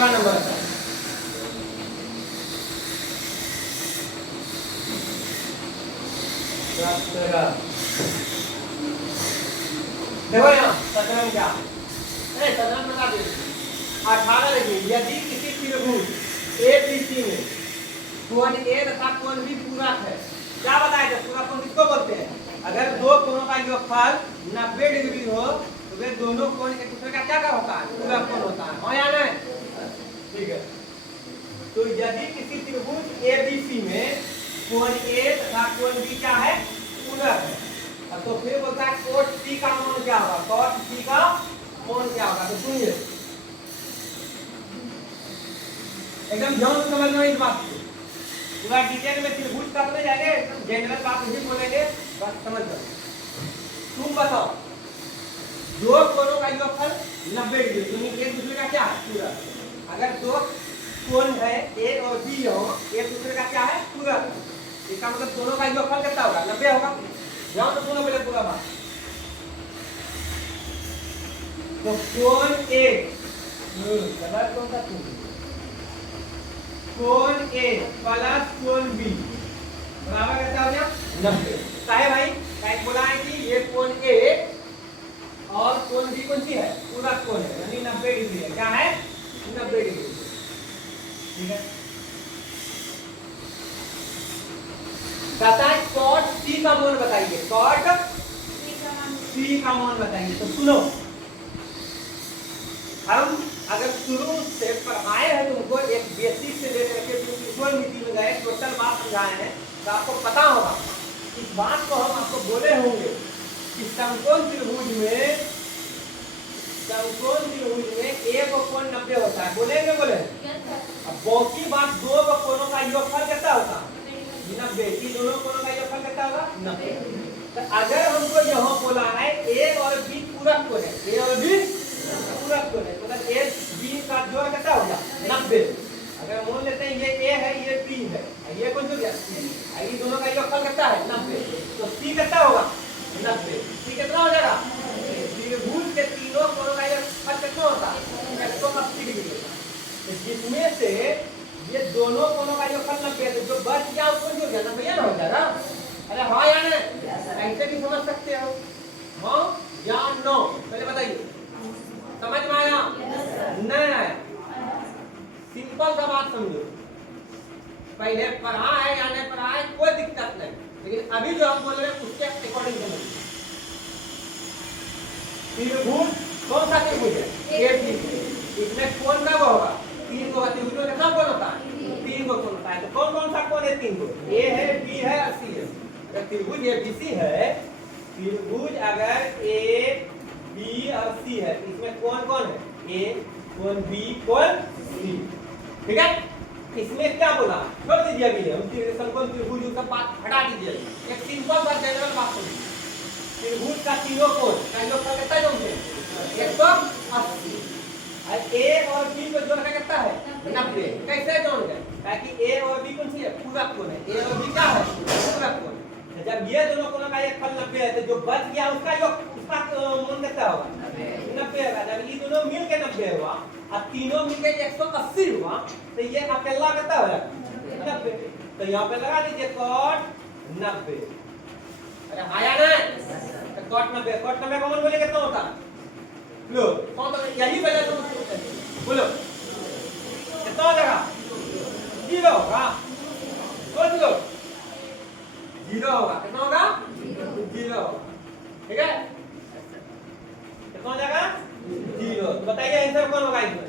17 number आता है। देखो यहाँ 17 में क्या, 17 में बता दे 18 देखिए, यदि किसी त्रिभुज एबीसी में कोण ए तथा कोण बी पूरक है, क्या बताया था पूरक कोण किसको बोलते हैं? अगर दो कोणों का योगफल 90 डिग्री हो तो वे दोनों कोण एक दूसरे का क्या होता है? पूरक कोण होता है। हाँ या नहीं? ठीक है। तो यदि किसी त्रिभुज एबीसी में कोण ए तथा कोण बी क्या है? पूरक है। तो फिर बोलता है cos सी का मान क्या होगा? cos सी का मान क्या होगा? तो सुनिए, एकदम ध्यान से समझना इस बात को। पूरा डिटेल में त्रिभुज तक नहीं जाएंगे, जनरल बात नहीं बोलेंगे, बस समझ लो। तुम बताओ, दो कोणों का योगफल 90 डिग्री, यानी एक दूसरे का क्या है? पूरक। अगर दो कोण है ए और बी हो, एक दूसरे का क्या है? पूरक। इसका मतलब दोनों का योगफल कितना होगा? 90 होगा। ध्यान से सुनो पहले पूरा बात। तो कोण ए कलर कौन सा? कोण ए प्लस कोण बी बराबर कितना हो गया? 90। काहे भाई? काहे बोला है कि ये कोण ए और कोण बी कौन सी है? पूरक कोण है, यानी 90 डिग्री है। क्या है? 90 डिग्री। ठीक है। कहता है cot सी का मान बताइए, cot सी का मान बताइए। तो सुनो, हम अगर शुरू से पढ़ाए हैं तुमको एक बेसिक से लेकर के प्रिंसिपल नीति में गए, टोटल बात समझाए हैं, तो आपको पता होगा। इस बात को हम आपको बोले होंगे कि समकोण त्रिभुज में एक कोण 90 होता है। बोलेंगे? बोले? अब बाकी बात दो कोणों का योगफल कितना होता है? 90। दोनों कोणों का योगफल कितना होगा? 90। तो अगर हमको यहाँ बोला है ए और बी पूरक कोण है, ए और बी पूरक कोण है, मतलब ए बी का जोड़ कितना हो गया? 90। अगर मान लेते हैं ये ए है, ये बी है, ये कौन सा गया? ये दोनों का योगफल कितना है? 90। तो सी कितना होगा? 90। सी कितना हो जाएगा? त्रिभुज के तीनों कोणों का योगफल कितना होता है? 180 डिग्री होता है। जिसमें से ये दोनों कोणों का योगफल 90 है, जो बच गया उसको जो जाना भैया ना हो जाएगा। अरे हाँ या नहीं? ऐसे भी समझ सकते हो, हाँ या नो? पहले बताइए, समझ में आया? नहीं, सिंपल सा बात समझो। पहले पढ़ा है या नहीं पढ़ा है कोई दिक्कत नहीं, लेकिन अभी जो हम बोल रहे हैं उसके अकॉर्डिंग समझिए। त्रिभुज कौन सा त्रिभुज है? एबीसी। इसमें कोण का होगा? 3 को। त्रिभुज में कितना कोण होता है? 3 को कोण होता है। तो कौन कौन सा कोण है? 3 को। ए है, बी है और सी है। अगर त्रिभुज एबीसी है, त्रिभुज अगर ए बी और सी है, इसमें कौन कौन है? ए, कोण बी, कोण सी। ठीक है। इसमें क्या बोला? छोड़ दीजिए अभी, हम समकोण त्रिभुज उसका बात हटा दीजिए। एक सिंपल बात, जनरल बात सुनिए। त्रिभुज का तीनों कोण का योगफल कितना है? 180। ए और बी को जोड़ के कितना है? 90। कैसे जोड़ गए? ताकि ए और बी कौन सी है? पूरक कोण है। ए और बी क्या है? पूरक कोण। जब ये दोनों कोणों का योगफल 90 है तो जो बच गया उसका योग उसका मान कितना होगा? 90 होगा। जब ये दोनों मिलके 90 हुआ और तीनों मिलके 180 हुआ तो ये अकेला कितना हो जाएगा? 90। तो यहाँ पे लगा दीजिए cot 90। अरे आया ना? तो cot 90 का मान बोले कितना होता है? लो कौन तो यही पहले तो बोलो कितना हो जाएगा? 0 होगा। सोच लो 0 होगा। कितना होगा? 0 होगा। ठीक है। कितना हो जाएगा? 0। तो बताइए आंसर कौन होगा इसमें?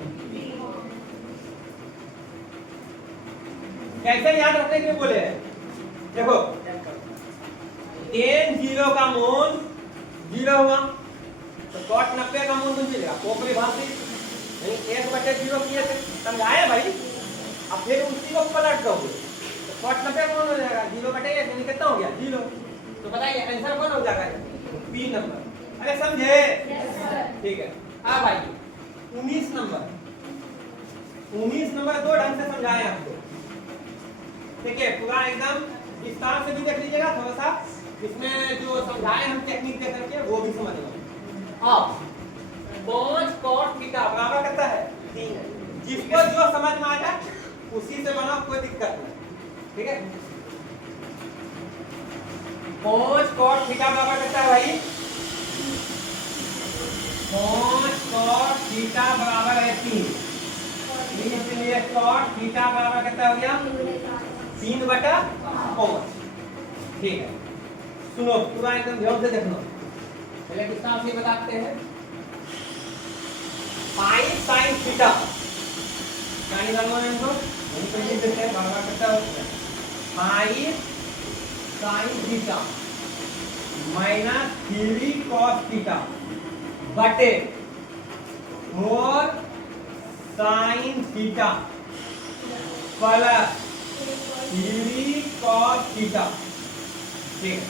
कैसे याद रखने के लिए बोले हैं? देखो tan 0 का मान 0 हुआ तो cot 90 का मान कौन मिलेगा? कोपरी भांति नहीं 1/0 किए थे, समझाए भाई। अब फिर उसी को पलट दोगे तो cot 90 का मान हो जाएगा 0/1, यानी कितना हो गया? 0। तो बताइए आंसर कौन हो जाएगा? B number. अरे समझे? ठीक है। अब आइए 19 नंबर। 19 नंबर दो ढंग से समझाए आपको। ठीक है, पूरा एकदम विस्तार से भी देख लीजिएगा थोड़ा सा, इसमें जो समझाए हम टेक्निक दे करके वो भी समझ लो। अब 5 cot थीटा बराबर कितना है? 3 है। जिस जिसको जो समझ में आ जाए उसी से बनाओ, कोई दिक्कत नहीं। ठीक है, 5 cot थीटा बराबर कितना है भाई? 5 cot थीटा बराबर है 3, इसलिए cot थीटा बराबर कितना हो गया? 3/5। ठीक है, सुनो पूरा एकदम ध्यान से देखना। पहले किस तरह से बताते हैं, 5 sin थीटा क्या निकालना है हमको? वही पहले देखते हैं बराबर कितना होता है। 5 sin theta minus 3 cos theta बटे 4 sin theta plus 3 cos theta. ठीक है,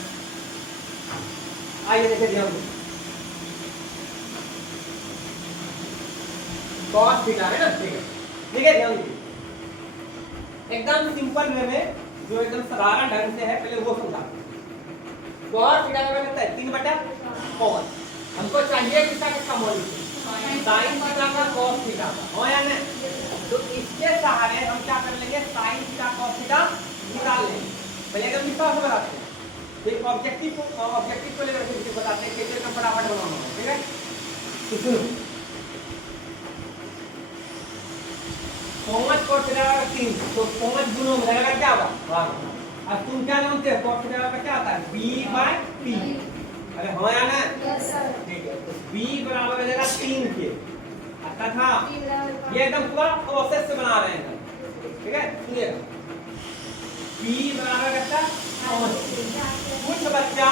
आइए देखिए ध्यान दो, cos थीटा है ना। ठीक है, देखिए ध्यान दीजिए, एकदम सिंपल वे में जो एकदम साधारण ढंग से है पहले वो समझा। cos थीटा का कितना है? 3/5। हमको चाहिए किसका मॉड्यूल? sin थीटा का cos थीटा का, हो या नहीं? तो इसके सहारे हम क्या कर लेंगे? sin थीटा cos थीटा निकाल लेंगे। पहले एकदम विस्तार से बताते हैं, एक ऑब्जेक्टिव को लेकर के बताते हैं कैसे एकदम फटाफट बनाना है। ठीक है, तो सुनो, 5 cos थीटा का 3, तो 5 गुना हो जाएगा क्या होगा? अब तुम क्या जानते हो cos थीटा का क्या आता है? b/t। अरे हाँ या ना? ठीक है, तो b बराबर हो जाएगा 3 के। आता था ये एकदम पूरा प्रोसेस से बना रहे हैं। ठीक है, सुनिएगा, b बराबर कितना? कुछ बच्चा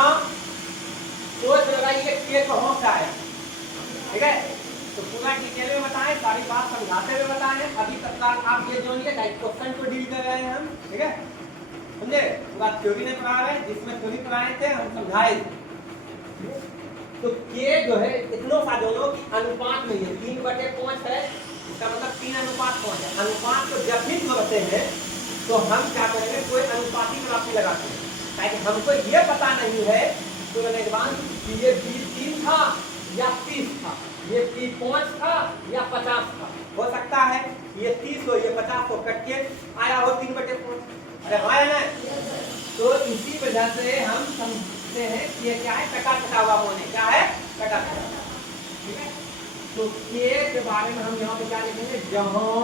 सोच रहा है ये कहाँ से आया। ठीक है, तो पूरा डिटेल में बताएं, सारी बात समझाते हुए बताएं। अभी तक आप ये जानिए क्वेश्चन को डील कर रहे हैं हम। ठीक है, समझे? पूरा थ्योरी नहीं पढ़ा रहे, जिसमें थ्योरी पढ़ाए थे हम समझाए। तो के जो है इतनों सा दोनों की अनुपात में है, 3/5 है, इसका मतलब 3:5 है। अनुपात को जब भी जोड़ते हैं तो हम क्या करेंगे? कोई अनुपाती राशि लगाते हैं, ताकि हमको ये पता नहीं है तो ये 3 था या 30 था, ये 5 था या 50 था। हो सकता है ये 30 हो, ये 50 हो, कट के आया हो 3/5। अरे हाँ ना? तो इसी वजह से हम समझते हैं कि ये क्या है? कटा हुआ होने, क्या है? कटा। ठीक है, तो के के बारे में हम यहाँ पे क्या लिखेंगे? जहाँ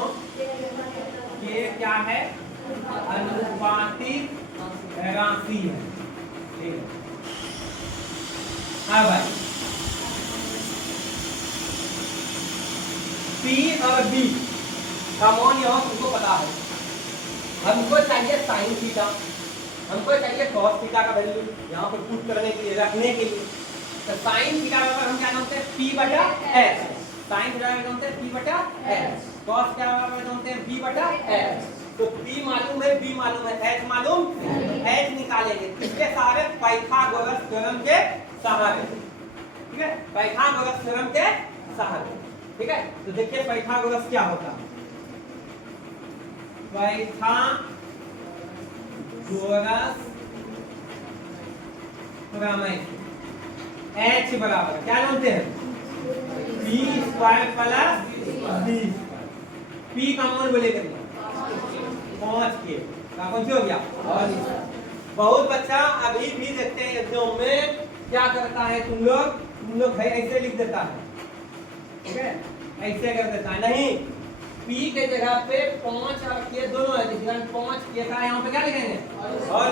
के क्या है? अनुपातिक राशि है। ठीक है, हाँ भाई, P और B का मान यहाँ तुमको पता है। हमको चाहिए sin थीटा, हमको चाहिए cos थीटा का वैल्यू यहाँ पर पुट करने के लिए, रखने के लिए। तो sin थीटा बराबर हम क्या जानते हैं? P/s। sin थीटा बराबर जानते हैं P/s। cos क्या बराबर जानते हैं? B/s। तो P मालूम है, B मालूम है, H मालूम? H निकालेंगे किसके सहारे? पाइथागोरस थ्योरम के सहारे। ठीक है, पाइथागोरस थ्योरम के सहारे। ठीक है, तो देखिए पाइथागोरस क्या होता है? पाइथागोरस प्रमेय, H बराबर क्या जानते हैं? p² plus d। P का मान बोलेंगे 5 के, कौन सी हो गया? और बहुत बच्चा अभी भी देखते हैं एग्जाम में क्या करता है, तुम लोग है ऐसे लिख देता है। ठीक है, ऐसे कर देता है। नहीं, P के जगह पे 5 और k दोनों है, जिसमें 5 k था यहाँ पे क्या लिखेंगे? और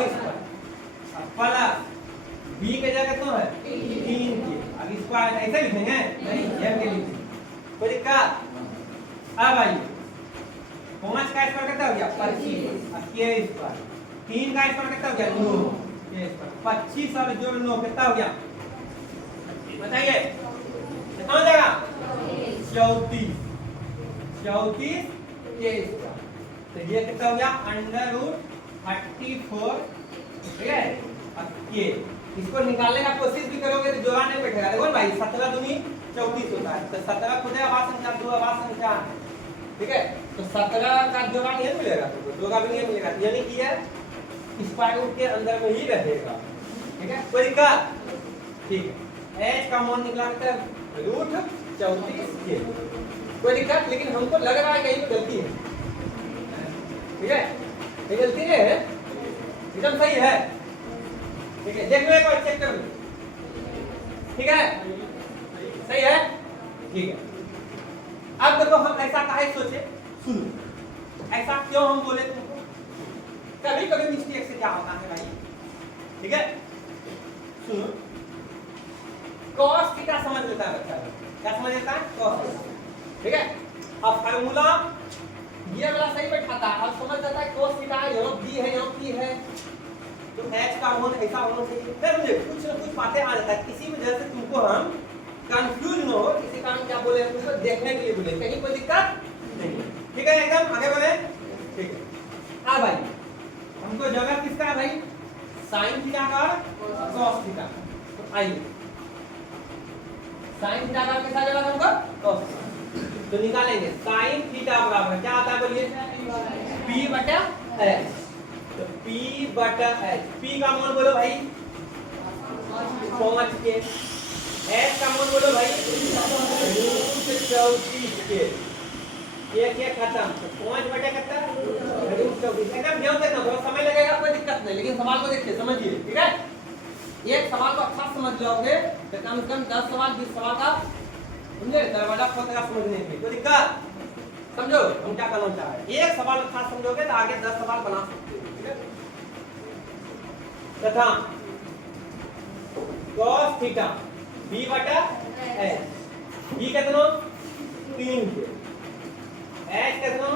प्लस B के जगह तो है 3 के, अब इसको ऐसे लिखेंगे? नहीं, ये के लिखेंगे, कोई दिक्कत? अब आइए, 5 का स्क्वायर कितना हो गया? 25, और k स्क्वायर, 3 का स्क्वायर कितना हो गया? 9, k स्क्वायर, 25 और जोड़ 9 कितना हो गया? बताइए कितना हो जाएगा? 34 k स्क्वायर। तो ये कितना हो गया? √34। ठीक है, अब k इसको निकालने का कोशिश भी करोगे तो जोड़ा नहीं बैठेगा। देखो भाई, 17 दूनी 34 होता है, तो 17 खुद है आवाज संख्या, 2 आवाज संख्या। ठीक है, तो 17 का जोड़ा नहीं मिलेगा, तो जोड़ा भी नहीं मिलेगा, यानी कि ये स्क्वायर रूट के अंदर में ही रहेगा। ठीक है, कोई दिक्कत? ठीक है, h का मान निकला कितना? √34 के। कोई दिक्कत, लेकिन हमको लग रहा है कहीं पे गलती है, ठीक है, ये गलती नहीं है, एकदम सही है, ठीक है, देख लो एक बार, चेक कर लो, ठीक है, सही है, ठीक है। अब देखो हम ऐसा काहे सोचे, सुनो, ऐसा क्यों हम बोले तुमको, कभी कभी मिस्टेक से क्या होता है भाई, ठीक है, सुनो, cos थीटा समझ लेता है बच्चा, क्या समझ लेता है, cos, ठीक है। अब फार्मूला ये वाला सही बैठाता है, अब समझ जाता है cos थीटा है, यहाँ b है, यहाँ p है, तो h का मान ऐसा होना चाहिए, फिर मुझे कुछ ना कुछ बातें आ जाता है, किसी वजह से तुमको हम कंफ्यूज न हो, किसी कारण क्या बोले तुमको देखने के लिए बोले, कहीं कोई दिक्कत नहीं, ठीक है, एकदम आगे बढ़े, ठीक है। अब भाई हमको जगह किसका है भाई, साइन थीटा का, cos थीटा, तो आइए साइन थीटा का किसका जगह हमको, cos, तो निकालेंगे साइन थीटा बराबर क्या आता है बोलिए, p बटा h, तो p बटा h, p का मान बोलो भाई 5 के, h का मान बोलो भाई √34 के, एक एक खत्म, तो 5 बटे कितना √34, एकदम ध्यान देना, बहुत समय लगेगा कोई दिक्कत नहीं, लेकिन सवाल को देखिए समझिए, ठीक है, एक सवाल को अच्छा समझ जाओगे तो कम से कम 10 सवाल 20 सवाल का समझे दरवाजा खोलेगा समझने में, कोई दिक्कत, समझो हम क्या करना चाह रहे हैं, एक सवाल अच्छा समझोगे तो आगे 10 सवाल बना सकते हो, ठीक है। तथा cos थीटा b बटा h, b कितना 3 के, h कितना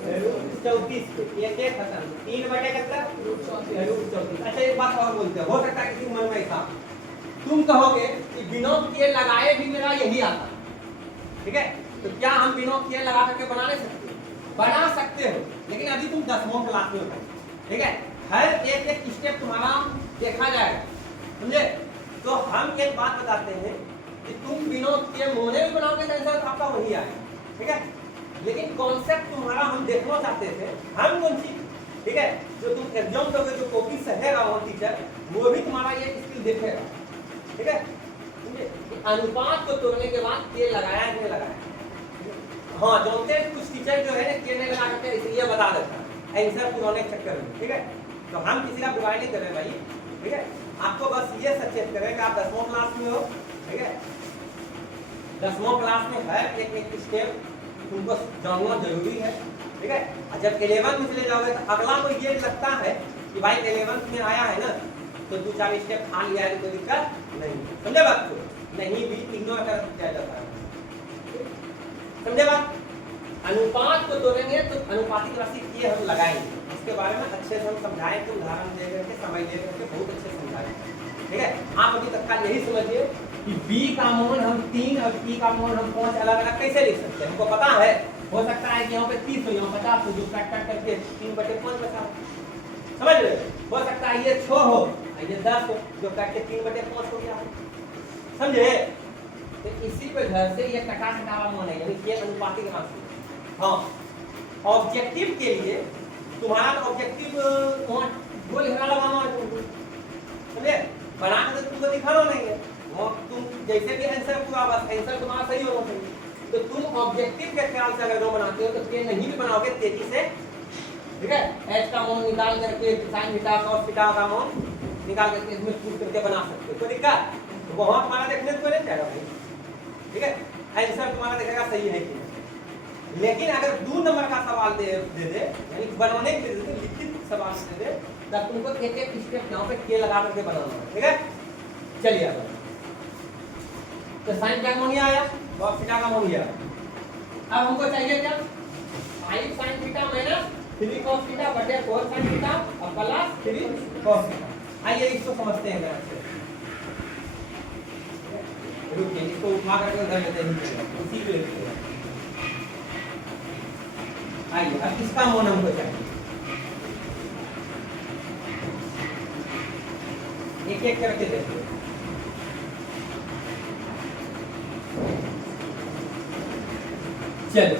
√34 के, एक एक खत्म, 3 बटे कितना √34। अच्छा एक बात और बोलते हैं, हो सकता है किसी मन में ऐसा तुम कहोगे कि बिना किए लगाए भी मेरा यही आता, ठीक है, तो क्या हम बिना किए लगा करके बना नहीं सकते, बना सकते हो, लेकिन अभी तुम 10वां क्लास में हो, ठीक है, हर एक एक स्टेप तुम्हारा देखा जाएगा, समझे, तो हम एक बात बताते हैं कि तुम बिना किए मोने भी बनाओगे तो आंसर आपका वही आएगा, ठीक है, लेकिन कॉन्सेप्ट तुम्हारा हम देखना चाहते थे, हम कौन चीज, ठीक है, जो तुम एग्जाम दोगे जो कॉपी सहेगा वो टीचर वो भी तुम्हारा ये स्किल देखेगा, ठीक है, अनुपात को तोड़ने के बाद के लगाया नहीं लगाया, हाँ जानते हैं कुछ टीचर जो है ना के नहीं लगा करके इसलिए बता देता है आंसर पुराने चक्कर में, ठीक है, तो हम किसी का बुराई नहीं कर रहे भाई, ठीक है, आपको बस ये सचेत करें कि आप 10वां क्लास में हो, ठीक है, 10वां क्लास में हर एक एक स्टेप तुमको जानना जरूरी है, ठीक है, और जब 11th में चले जाओगे तो अगला को ये लगता है कि भाई 11th में आया है ना तो 2-4 स्टेप खा लिया है, कोई दिक्कत नहीं, समझे बात को, नहीं भी इग्नोर कर दिया जाता है, समझे बात, अनुपात को तोड़ेंगे तो अनुपातिक राशि ये हम लगाएंगे, इसके बारे में अच्छे से हम समझाएंगे, उदाहरण दे करके समझ दे करके बहुत अच्छे समझाएंगे, ठीक है। आप अभी तक का यही समझिए कि b का मान हम 3 और p का मान हम 5 अलग अलग कैसे लिख सकते हैं, हमको पता है, हो सकता है कि यहाँ पे 30 हो, यहाँ 50 हो, जो काट काट करके 3/5 बचा, समझ रहे, हो सकता है ये 6 हो, ये 10 हो, जो काट के 3/5 हो गया, समझे, तो इसी वजह से ये कटा कटावा मान है, यानी ये अनुपातिक राशि, हाँ, ऑब्जेक्टिव के लिए तुम्हारा ऑब्जेक्टिव गोल घेरा लगाना है, समझे, बना के तुमको दिखाना नहीं है, वो तुम जैसे भी आंसर पूरा बस आंसर तुम्हारा सही होना चाहिए, तो तुम ऑब्जेक्टिव के ख्याल से अगर बनाते हो तो ये नहीं भी बनाओगे तेजी से, ठीक है, h का मान निकाल करके sin थीटा cos थीटा का मान निकाल करके इसमें पुट करके बना सकते हो, कोई दिक्कत, तो वहां तुम्हारा देखने को नहीं जाएगा भाई, ठीक है, आंसर तुम्हारा देखेगा सही है कि नहीं, लेकिन अगर 2 नंबर का सवाल दे यानी बनाने के लिए लिखित सवाल दे दे तब तुमको एक एक स्टेप यहाँ पे के लगा करके बनाना है, ठीक है, चलिए अब तो sin क्या मान आया, cos थीटा का मान गया, अब हमको चाहिए क्या 5 sin theta minus 3 cos theta बटे 4 sin थीटा और प्लस 3 cos थीटा, आइए इसको समझते हैं जरा से, रुकिए इसको उठा करके उधर लेते हैं, उसी पे लेते हैं, आइए अब इसका मान हमको चाहिए, एक एक करके देखते हैं, चलो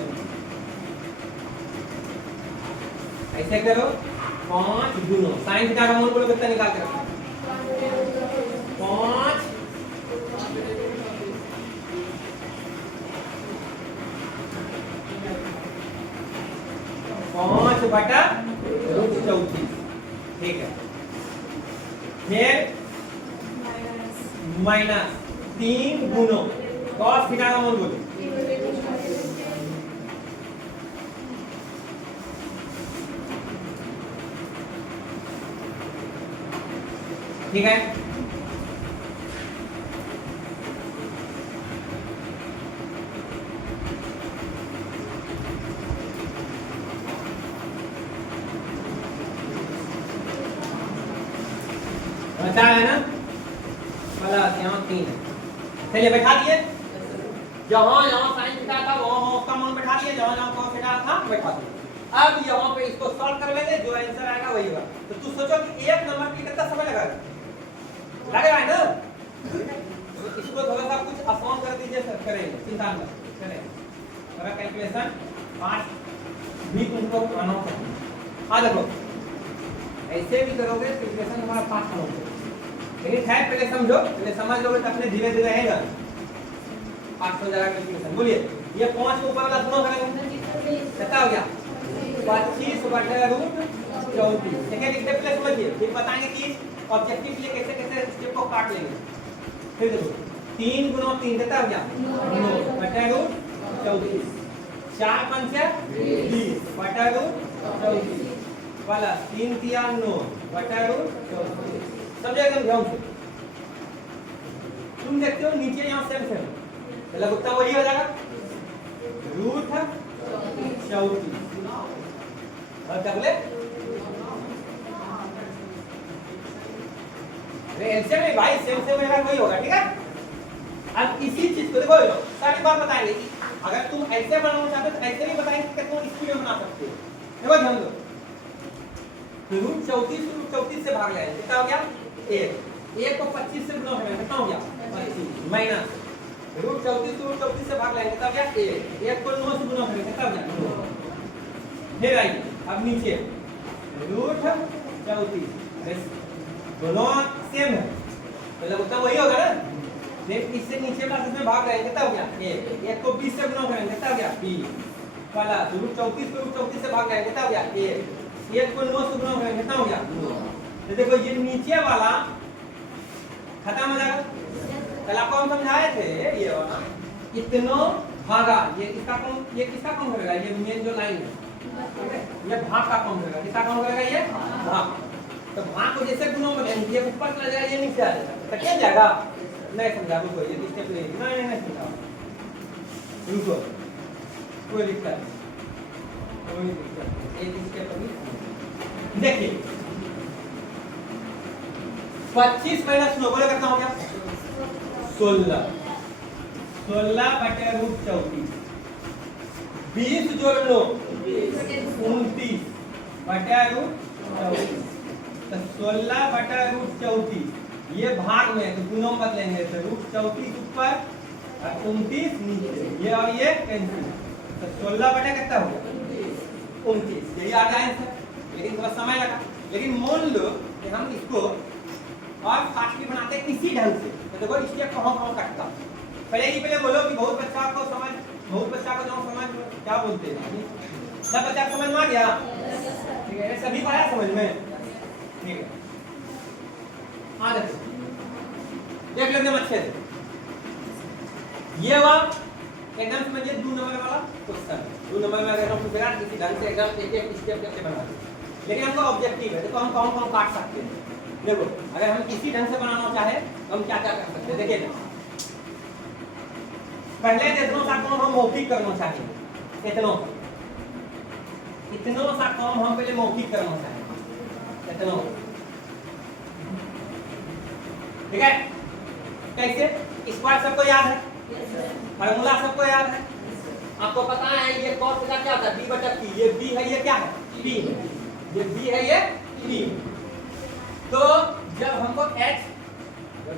ऐसे करो 5 गुना sin थीटा का मान बोलो कितना निकाल कर 5 5/√34। ठीक है, फिर माइनस 3 गुणों cos थीटा का मान बोलो। ठीक है, बचा है ना, प्लस यहाँ 3 है। चलिए बैठा दिए, जहाँ यहाँ साइन थीटा था वहाँ उसका मान बैठा दिए, जहाँ यहाँ cos थीटा था बैठा दिए। अब यहाँ पे इसको सॉल्व कर लेंगे, जो आंसर आएगा वही होगा। तो तू सोचो कि एक नंबर के कितना समय लगेगा, लग रहा है ना? इसको थोड़ा सा कुछ आसान कर दीजिए सर, करेंगे, चिंता मत करें, थोड़ा कैलकुलेशन 5 भी तुमको आना चाहिए। हाँ देखो, ऐसे भी करोगे कैलकुलेशन हमारा 5 आना चाहिए, लेकिन खैर पहले समझो, पहले समझ लोगे तो अपने धीरे धीरे रहेगा 5 हो जाएगा कैलकुलेशन। बोलिए, ये 5 को ऊपर वाला गुणा करेंगे, कितना हो गया? 25/√34। ठीक है, लिखते पहले समझिए, फिर बताएंगे कि ऑब्जेक्टिव के लिए कैसे कैसे स्टेप को काट लेंगे। फिर देखो, 3 × 3 कितना हो गया? 9/√34। 4 × 5 20/√34 प्लस 3 × 3 9/√34। समझे एकदम ध्यान से। तुम देखते हो नीचे यहाँ सेम सेम, मतलब उत्तर वही हो जाएगा √34। और डबले एलसीएम में भाई सेम सेम रहेगा, वही होगा। ठीक है, अब इसी चीज को देखो, सारी बात बताएंगे कि अगर तुम ऐसे बनाना चाहते हो तो ऐसे भी बताएंगे कि तुम स्पीड में बना सकते हो। देखो ध्यान दो, √34 से भाग जाएंगे, कितना हो गया? 1 को 25 से गुणा करेंगे, कितना हो गया? 25 माइनस √34 से भाग जाएंगे, कितना हो गया? 1 को 9 से गुणा करेंगे, कितना हो गया? 9। फिर आइए अब नीचे √34 दोनों सेम है, मतलब उतना वही होगा ना। लेकिन इससे नीचे वाला इसमें भाग रहे हैं, कितना हो गया? 1 को 20 से गुणा करेंगे, कितना हो गया? 20 वाला √34 को √34 से भाग रहे हैं, कितना हो गया? 1 को 9 से गुणा करेंगे, कितना हो गया? 9। तो देखो ये नीचे वाला खत्म हो जाएगा। कल आपको हम समझाए थे ये वाला इतना भागा, ये किसका कम करेगा? ये मेन जो लाइन है ये भाग का कम करेगा, किसका कम करेगा? ये भाग। तो भाग को जैसे गुणों में लेंगे, ये ऊपर चला जाएगा, ये नीचे आ जाएगा, तो क्या जाएगा? नहीं समझा, रुको, ये स्टेप ले, नहीं समझा, रुको, कोई दिक्कत नहीं, एक स्टेप अभी देखिए। 25 माइनस 9 बोले कितना हो गया? 16 16/√34। 20 जोड़ लो 29/√34। तो 16/√34 ये भाग में तो गुणों में बदलेंगे, तो √34 ऊपर और 29 नीचे, ये और ये कैंसिल, तो 16 बटा कितना हो गया? 29। यही आ गया आंसर, लेकिन थोड़ा समय लगा। लेकिन मान लो कि हम इसको और फास्टली बनाते हैं इसी ढंग से, तो देखो स्टेप कहाँ कटता। पहले बोलो कि बहुत बच्चा को जो समझ क्या बोलते हैं, सब बच्चा समझ में आ गया? ठीक है, सभी को आया समझ में? ठीक है, हाँ देखो देख लेते हैं अच्छे से। ये हुआ एकदम समझिए 2 नंबर वाला क्वेश्चन। 2 नंबर में अगर हम पूछेगा किसी ढंग से एकदम एक स्टेप कैसे बना दें, लेकिन हमको ऑब्जेक्टिव है, देखो हम कौन काट सकते हैं। देखो अगर हम इसी ढंग से बनाना चाहे तो हम क्या क्या कर सकते हैं, देखिए ना। पहले इतना सा काम हम मौखिक करना चाहिए, इतना सा काम हम पहले मौखिक करना चाहिए, इतना। ठीक है, कैसे? स्क्वायर सबको याद है, फार्मूला सबको याद है, आपको पता है ये cos थीटा क्या था? b/p। ये b है, ये क्या है? p है। ये b है, ये p। तो जब हमको x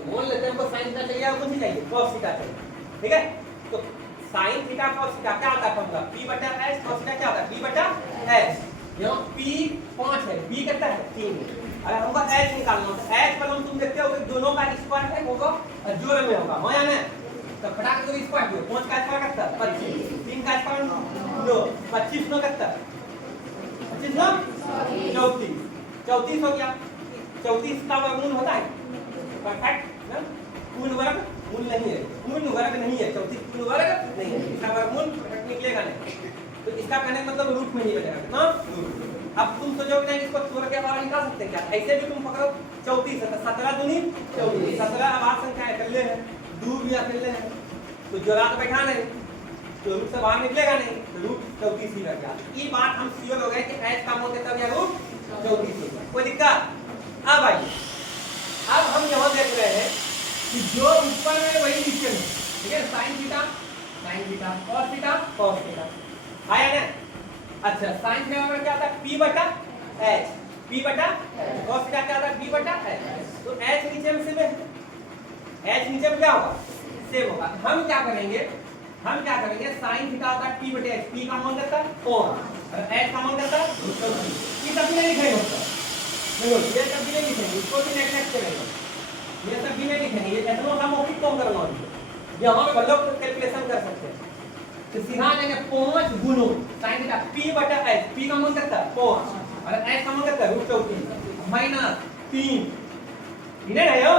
मान लेते हैं, हमको sin थीटा चाहिए और कुछ नहीं चाहिए, cos थीटा चाहिए। ठीक है, तो sin थीटा cos थीटा क्या आता है फॉर्मूला? p/s cos थीटा क्या आता है? p/s। यहाँ p 5 है, b कितना है? 3 है। अगर हमको h निकालना हो तो h पर तुम देखते हो कि दोनों का स्क्वायर है, होगा जोड़ में होगा, हो या नहीं? तो फटाक से स्क्वायर दो, 5 का स्क्वायर कितना? 25। 3 का स्क्वायर 9, 25 9 कितना? 25 9 34, 34 हो गया। 34 का वर्गमूल होता है परफेक्ट ना, पूर्ण वर्ग मूल नहीं है, पूर्ण वर्ग नहीं है, 34 पूर्ण वर्ग नहीं है, इसका वर्गमूल परफेक्ट निकलेगा नहीं, तो इसका कहने का मतलब रूट में ही बचेगा कितना रूट। अब तुम सोचोगे इसको तोड़ के बाहर निकाल सकते हैं क्या, ऐसे भी तुम पकड़ो 34 है 17 दूनी 34, 17 आवाज संख्या अकेले है, 2 भी अकेले है, तो जो रात बैठा नहीं तो रूट से बाहर निकलेगा नहीं, तो रूट 34 ही रह गया। ये बात हम श्योर हो गए कि h का मान कितना गया रूट 34 होगा, कोई दिक्कत। अब आइए, अब हम यहाँ देख रहे हैं कि जो ऊपर है वही नीचे में, ठीक है, साइन थीटा cos थीटा आया ना। अच्छा साइन थीटा में क्या आता है p बटा h, cos थीटा क्या आता है p बटा h, तो h नीचे में सेम है, h नीचे में क्या होगा सेम होगा। हम क्या करेंगे साइन थीटा होता है p बटे h, p का मान कितना है कोण और h का मान कितना है रूट। ये सब नहीं लिखेंगे उसका, देखो ये सब भी नहीं लिखेंगे, इसको भी नेगलेक्ट करेंगे, ये सब भी नहीं लिखेंगे, ये इतना सा मौखिक कम करना होगा, यहाँ पे लोग कैलकुलेशन कर सकते हैं। तो सीधा लेंगे 5 गुणो sin थीटा p बटा h, p का मान कितना है 5 और h का मान कितना है रूट 34 माइनस 3 इधर है यो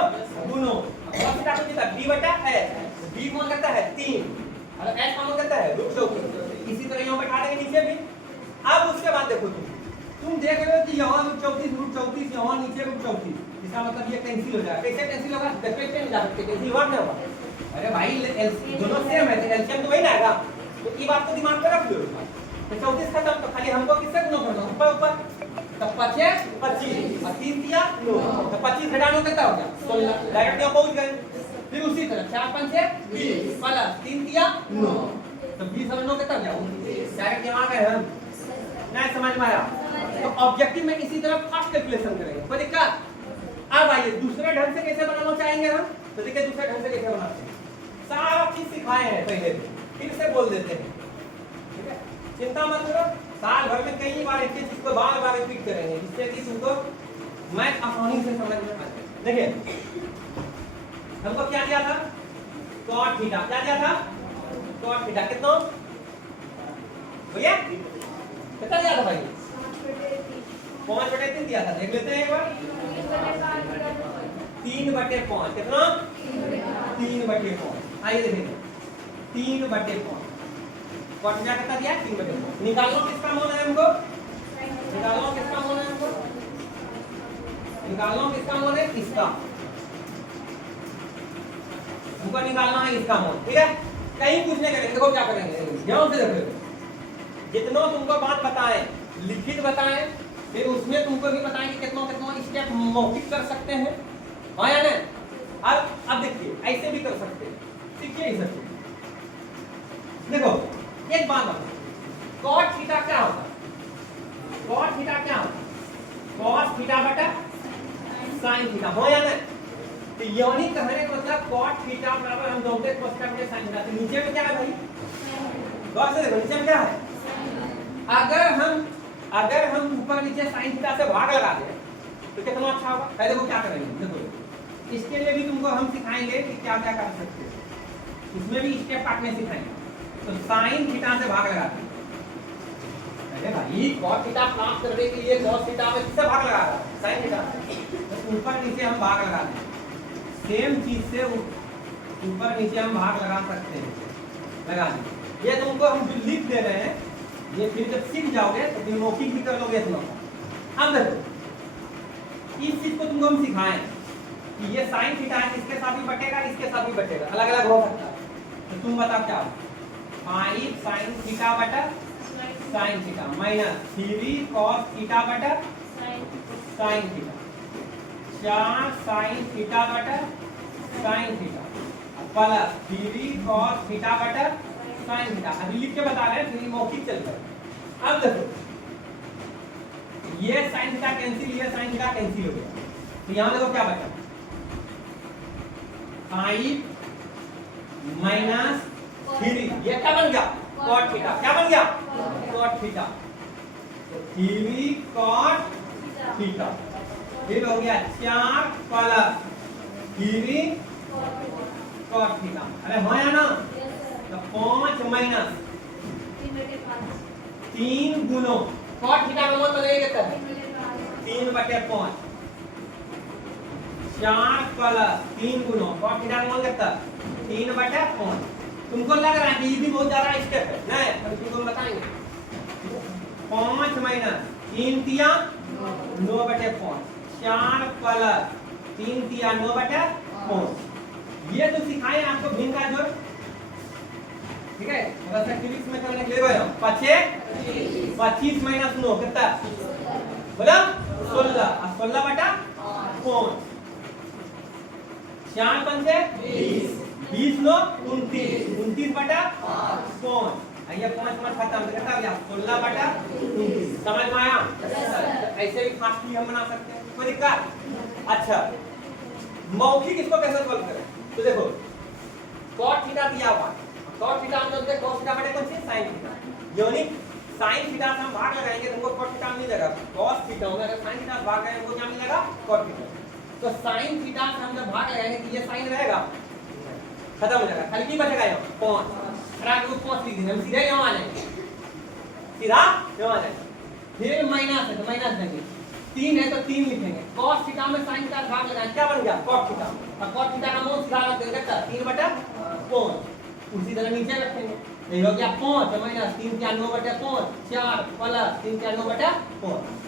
गुणो cos थीटा को कितना b बटा h, b का मान कितना है 3 और h का मान कितना है रूट 34, इसी तरह यहाँ बैठा देंगे नीचे भी। अब उसके बाद देखो तुम देख रहे हो कि यहाँ रूट 34 यहाँ नीचे रूट 34, इसका मतलब ये कैंसिल हो जाएगा, कैसे कैंसिल होगा डिफरेंट में जा सकते कैंसिल हुआ नहीं होगा, अरे भाई दोनों सेम है तो एलसीएम तो वही ना आएगा, तो ये बात को दिमाग में रख लो। तो 34 खत्म, तो खाली हमको किससे गुणा करना ऊपर, तो 5 25 और 3 दिया 9, तो 25 घटाने कितना हो गया 16, डायरेक्ट यहाँ पहुंच गए। फिर उसी तरह 4 5 20 प्लस 3 दिया 9, तो 20 और 9 कितना हो गया डायरेक्ट यहाँ आ गए हम, नहीं समझ में आया। तो ऑब्जेक्टिव में इसी तरह फास्ट कैलकुलेशन करेंगे, कोई दिक्कत। अब आइए दूसरे ढंग से कैसे बनाना चाहेंगे हम, तो देखिए दूसरे ढंग से कैसे बनाते हैं, सारा चीज सिखाए हैं पहले, फिर से बोल देते हैं, ठीक है, चिंता मत करो, साल भर में कई बार एक चीज को बार बार रिपीट करेंगे जिससे कि तुमको मैथ आसानी से समझ में आ जाए। देखिए हमको क्या दिया था cot थीटा, क्या दिया था cot थीटा, कितना भैया कितना दिया था भाई 5/3 दिया था, देख लेते हैं एक बार 3/5 कितना 3/5, आइए देखेंगे 3/5 cot थीटा कितना दिया 3/5, निकालना किसका मान है हमको, निकालना किसका मान है हमको, निकालना किसका मान है इसका, हमको निकालना है इसका मान, ठीक है। कहीं कुछ नहीं करेंगे, देखो क्या करेंगे ध्यान से देखो, जितना तुमको बात बताएं लिखित बताएं, फिर उसमें तुमको भी बताएंगे कितना कितना स्टेप मौखिक कर सकते हैं, हाँ या नहीं। अब देखिए ऐसे भी कर सकते हैं, सीखिए इस सब। देखो एक बात बताओ cot थीटा क्या होता है, cot थीटा क्या होता है cos थीटा बटा sin थीटा, हाँ या नहीं। तो यानी कहने का मतलब cot थीटा बराबर हम दोगे कोष्ठक में sin थीटा, तो नीचे में क्या है भाई गौर से देखो नीचे में क्या है, अगर हम ऊपर नीचे sin थीटा से भाग लगा दें तो कितना अच्छा होगा। पहले देखो क्या करेंगे, देखो इसके लिए भी तुमको हम सिखाएंगे कि क्या क्या कर सकते हैं, इसमें भी स्टेप काटने सिखाएंगे। तो sin थीटा से भाग लगा दें, अरे भाई cot थीटा प्राप्त करने के लिए cos थीटा में किससे भाग लगा रहा है sin थीटा, तो ऊपर नीचे हम भाग लगा दें, सेम चीज से ऊपर नीचे हम भाग लगा सकते हैं, लगा दें। ये तुमको हम जो लिख दे रहे हैं ये फिर जब सीख जाओगे तो फिर मौखिक भी कर लोगे इतना। अब देखो इस चीज को तुमको हम सिखाएं कि ये sin थीटा है, इसके साथ भी बटेगा इसके साथ भी बटेगा, अलग अलग हो सकता है, तो तुम बताओ क्या 5 sin थीटा बटा sin theta minus 3 cos theta बटा sin थीटा, 4 sin थीटा बटा sin theta plus 3 cos theta बटा sin थीटा। अभी लिख के बता रहे हैं फिर मौखिक चल रहा है। अब देखो ये sin थीटा कैंसिल, ये sin थीटा कैंसिल हो गया, तो यहां देखो क्या बचा 5 माइनस 3, ये क्या बन गया cot थीटा, क्या बन गया cot थीटा, तो 3 cot थीटा, फिर हो गया 4 प्लस 3 cot थीटा, अरे हाँ या ना, तो 5 माइनस 3 गुणो cot थीटा का मान लगेगा कितना 3/5 4 प्लस 3 गुना cot थीटा का मान कितना 3/5। तुमको लग रहा है कि ये भी बहुत ज्यादा स्टेप है नहीं, हम तुमको बताएंगे 5 माइनस 3 तिया 9/5 4 प्लस 3 तिया 9/5 ये तो सिखाए आपको भिन्न का जोड़, ठीक है। अगर सैक्टिविक्स में करने के लिए गए 25 माइनस 9 कितना बोला 16 और 16/5 4 पंचे 20 नो 29 29/5 ये 5 खत्म कितना हो गया 16/29 समझ में आया। ऐसे भी फास्टली हम बना सकते हैं, कोई दिक्कत। अच्छा मौखिक इसको कैसे सॉल्व करें, तो देखो cot थीटा दिया हुआ है, cot थीटा हम जानते हैं cos थीटा बटे कौन सी sin थीटा, यानी sin थीटा से हम भाग लगाएंगे तो हमको cot थीटा मिल जाएगा, cos थीटा में अगर sin थीटा से भाग लगाएंगे हमको क्या मिलेगा cot थीटा। तो sin थीटा से हम जब भाग लगाएंगे तो ये sin रहेगा खत्म हो जाएगा, खाली की बचेगा यहाँ 5 खराब को 5 लिख देंगे, हम सीधे यहाँ आ जाएंगे, सीधा यहाँ आ जाएंगे। फिर माइनस है तो माइनस देंगे, 3 है तो 3 लिखेंगे, cos थीटा में sin थीटा भाग लगाएंगे क्या बन गया cot थीटा, और cot थीटा का मान सीधा रख देंगे क्या 3/5। उसी तरह नीचे रखेंगे ये हो गया 5 माइनस 3 क्या 9/5 4 प्लस 3 क्या 9/5।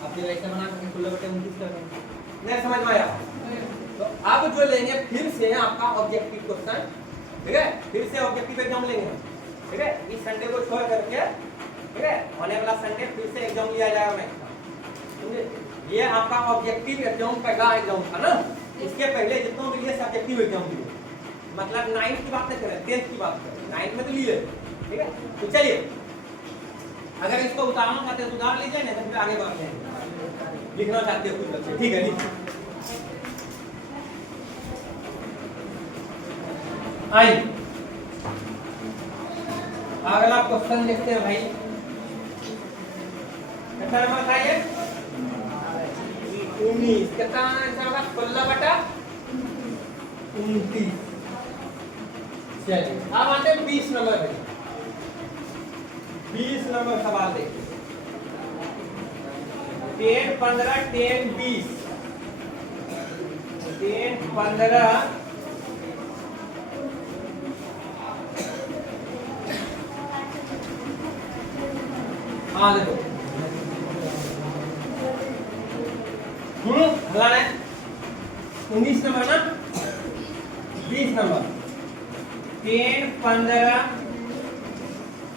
अब ये ऐसे बना करके 16/29 कर देंगे, नहीं समझ में आया। तो अब जो लेंगे फिर से आपका ऑब्जेक्टिव क्वेश्चन, ठीक है, फिर से ऑब्जेक्टिव एग्जाम लेंगे, ठीक है। इस संडे को छोड़ करके, ठीक है, आने वाला संडे फिर से एग्जाम लिया जाएगा मैथ का, समझे। ये आपका ऑब्जेक्टिव एग्जाम पहला एग्जाम था ना, इसके पहले जितनों भी लिए सब्जेक्टिव एग्जाम दिए, मतलब 9th की बात नहीं करें 10th की बात करें, 9th में तो लिए, ठीक है। तो चलिए अगर इसको उतारना चाहते हैं तो उतार लीजिए, नहीं तो फिर आगे बढ़ते हैं, लिखना चाहते हो कुछ बच्चे, ठीक है लिखिए। आइए अगला क्वेश्चन देखते हैं भाई, कितना नंबर था ये 19, कितना आंसर होगा 16/29। चलिए अब आते हैं 20 नंबर पे, 20 नंबर सवाल देखिए 10 15 10 20 10 15 हाँ देखो हलाना है 19 नंबर ना 20 नंबर 10 15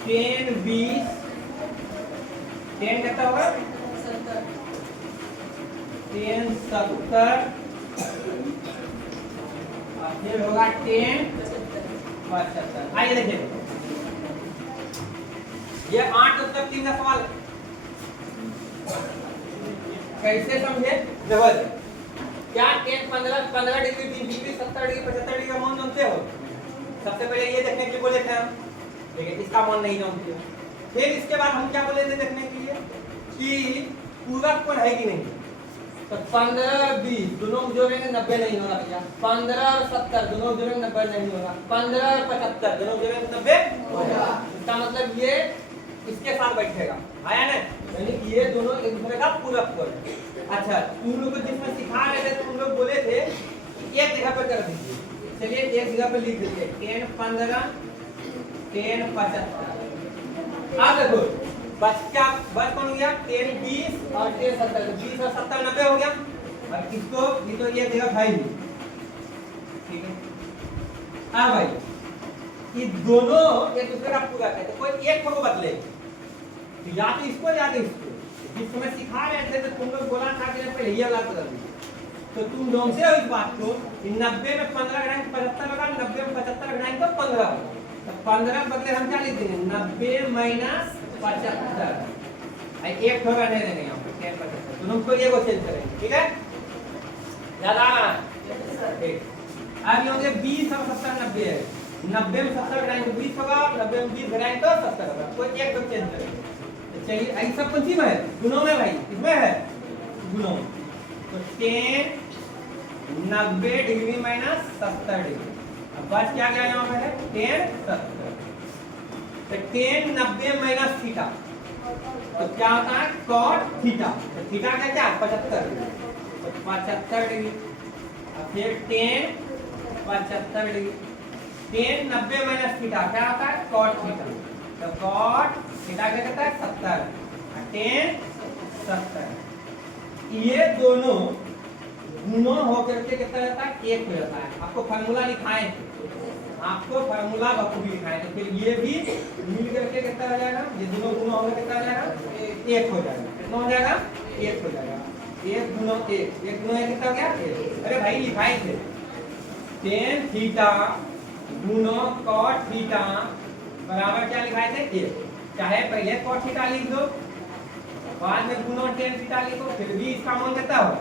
10 20 10 कितना होगा 10 70 फिर होगा 10 75। आइए देखिए ये 8 उत्तर 3 का सवाल है, कैसे समझे जबरदस्त। क्या 10 15 15 डिग्री 20 डिग्री 70 डिग्री 75 डिग्री का मान जानते हो, सबसे पहले ये देखने के लिए बोले थे हम, लेकिन इसका मान नहीं जानते हो। फिर इसके बाद हम क्या बोले थे देखने के लिए कि पूरक कोण है कि नहीं, तो 15 20 दोनों जोड़ेंगे 90 नहीं होगा भैया, 15 और 70 दोनों जोड़ेंगे 90 नहीं होगा, 15 और 75 दोनों जोड़ेंगे 90 होगा। इसका मतलब ये इसके साथ बैठेगा, आया ना, यानी कि ये दोनों एक दूसरे का पूरक कोण है। अच्छा तुम लोग को जिसमें सिखा रहे थे तुम लोग बोले थे एक जगह पर कर दीजिए, चलिए एक जगह पर लिख देते 10 15 10 75। अब देखो बच्चा बस कौन हो गया 10 20 और 10 70, 20 और 70 90 हो गया, और किसको ये तो ये जगह भाई, ठीक है। हाँ भाई ये दोनों एक दूसरे का पूरक है, तो कोई एक को बदले तो या तो इसको या तो इसको, जिस समय सिखा रहे थे तो तुम लोग बोला था कि पहले ये वाला बदल दीजिए, तो तुम लोग से इस बात को 90 में 15 घटाएं तो 75 होगा, 90 में 75 घटाएं तो 15 होगा, तो 15 बदले हम क्या लिख देंगे 90 माइनस 75, एक होगा नहीं देंगे यहाँ पे 10 75, तो हमको ये को चेंज करेंगे, ठीक है याद आ रहा है ठीक। अब ये होंगे 20 और 70 90 है, 90 में 70 घटाएं तो 20 होगा, 90 में 20 घटाएं तो 70 होगा, कोई एक को चेंज करेंगे। चलिए आई सब कौन सी में है गुणों में भाई, इसमें है गुणों, तो 10 90 डिग्री माइनस 70 डिग्री, अब बस क्या गया यहाँ पे है 10 70, तो 10 90 माइनस थीटा तो क्या होता है cot थीटा। तो थीटा का क्या 75 डिग्री, तो 75 डिग्री। फिर tan 75 degree, tan 90 minus theta क्या होता है cot थीटा। तो cot थीटा क्या कहता है 70 और tan 70। ये दोनों गुणा होकर के कितना रहता है एक हो जाता है। आपको फार्मूला लिखाए थे, आपको फार्मूला बखूबी लिखाए थे। फिर ये भी मिल करके कितना हो जाएगा, ये दोनों गुणा होकर कितना हो जाएगा एक हो जाएगा। कितना हो जाएगा एक हो जाएगा। एक गुणा एक, एक गुणा एक कितना हो गया एक। अरे भाई लिखाए थे tan थीटा गुणा cot थीटा बराबर क्या लिखाए थे एक। चाहे पहले cot थीटा लिख दो बाद में गुणा tan थीटा लिखो, फिर भी इसका मान कितना होगा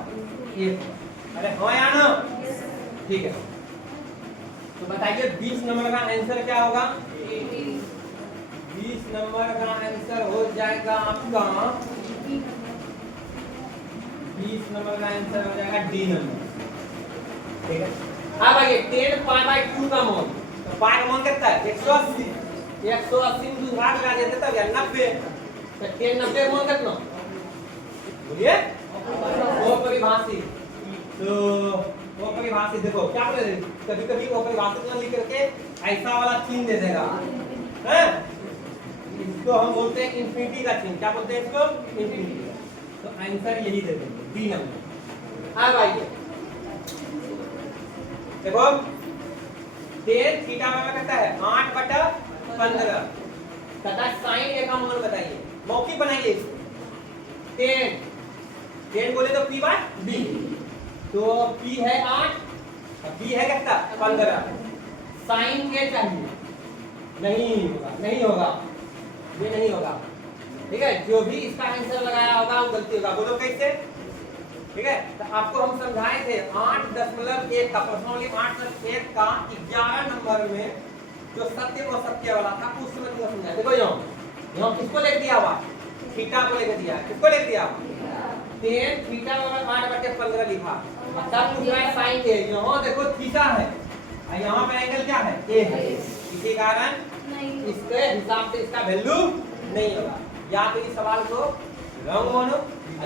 एक। अरे हाँ या ना, ठीक है। तो बताइए 20 नंबर का आंसर क्या होगा। 20 नंबर का आंसर हो जाएगा आपका 20 नंबर का आंसर हो जाएगा डी नंबर, ठीक है। अब आइए tan पाई बाय 2 का मान, तो पाई का मान कितना है 180। 180 में भाग लगा देते तब या 90, तो tan 90 का मान कितना बोलिए वो परिभाषित। तो वो परिभाषित देखो क्या बोले, कभी कभी वो परिभाषित ना लिख करके ऐसा वाला चिन्ह दे देगा, हैं? इसको हम बोलते हैं इंफिनिटी का चिन्ह। क्या बोलते हैं इसको इंफिनिटी। तो आंसर यही दे देंगे डी नंबर। अब आइए देखो tan थीटा बराबर कितना है 8/15 तथा sin a का मान बताइए, मौखिक बनाइए इसको। tan बोले तो p बाय b, तो p है 8 और b है कितना 15। sin a चाहिए, नहीं होगा नहीं होगा, ये नहीं होगा, ठीक है। जो भी इसका आंसर लगाया होगा वो गलती होगा। बोलो कैसे, ठीक है। तो आपको हम समझाए थे 8.1 का पर्सनली 8.1 का 11 नंबर में जो सत्य और सत्य वाला था उस समय तुमको समझाया। देखो यहाँ किसको लिख दिया हुआ थीटा को लिख दिया, किसको लिख दिया tan थीटा बराबर 8/15 लिखा। तब पूछा है sin a, यहाँ देखो थीटा है और यहाँ पे एंगल क्या है a है, इसी कारण इसके हिसाब से इसका वैल्यू नहीं होगा। या तो इस सवाल को रॉन्ग मानो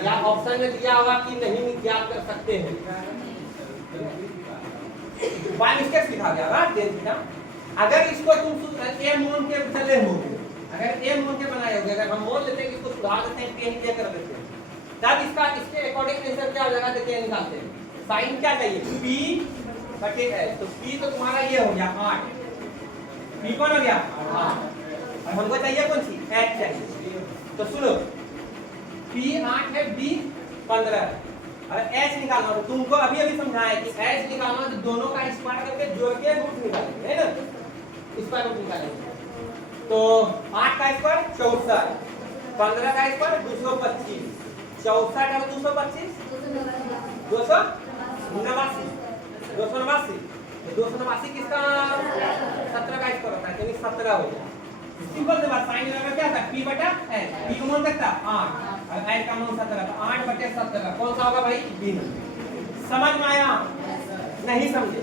या ऑप्शन में दिया होगा कि नहीं ज्ञात कर सकते हैं। बाय मिस्टेक लिखा गया होगा tan थीटा। अगर इसको तुम a मान के चले होगे, अगर a मान के बनाए होगे, अगर हम मान लेते हैं कि इसको सुधार देते हैं tan a कर देते हैं, तब इसका इसके अकॉर्डिंग आंसर क्या हो जाएगा देखिए निकालते हैं। sin क्या चाहिए p/h, तो p तो तुम्हारा ये हो गया 8, p कौन हो गया 8 और हमको चाहिए कौन सी h चाहिए। तो सुनो p 8 है b 15 और h निकालना। तो तुमको अभी समझाया कि h निकालना तो दोनों का स्क्वायर करके जोड़ के रूट निकालेंगे, है ना, स्क्वायर रूट निकालेंगे। तो 8 का स्क्वायर 64, 15 का स्क्वायर 225, 64 का 225 289 किसका 17 का स्क्वायर होता है, यानी 17 हो गया। सिंपल से बात, साइन लगा क्या था p/h, p का मान कितना 8 और h का मान 17, तो 8/17 कौन सा होगा भाई b। समझ में आया, नहीं समझे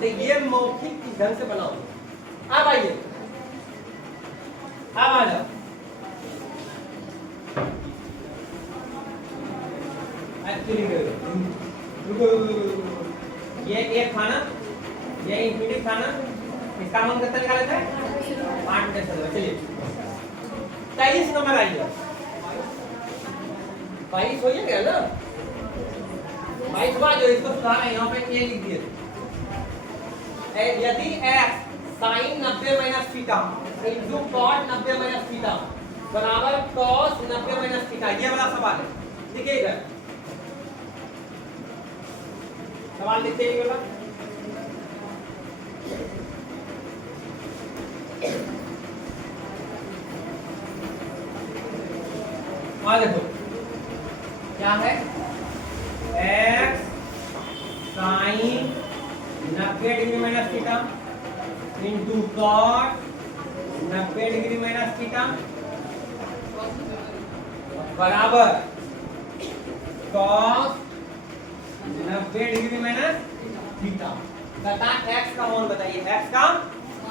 तो ये मौखिक किस ढंग से बनाओ। अब आइए अब आ जाओ, एक्चुअली ये एक खाना, ये इंफिनिटी खाना, इसका मान कितना निकाले थे 8/17। चलिए 23 नंबर आइए, 22 हो गया ना, 22 बाद जो इसको सुधारना है यहाँ पे ये लिख दिए। यदि x sin 90 minus theta into cot 90 minus theta बराबर cos 90 माइनस थीटा, ये वाला सवाल है। देखिए इधर सवाल लिखते हैं, ये वाला देखो क्या है x sin 90 degree minus theta into cot 90 degree minus theta बराबर cos 90 डिग्री माइनस थीटा तथा x का मान बताइए, x का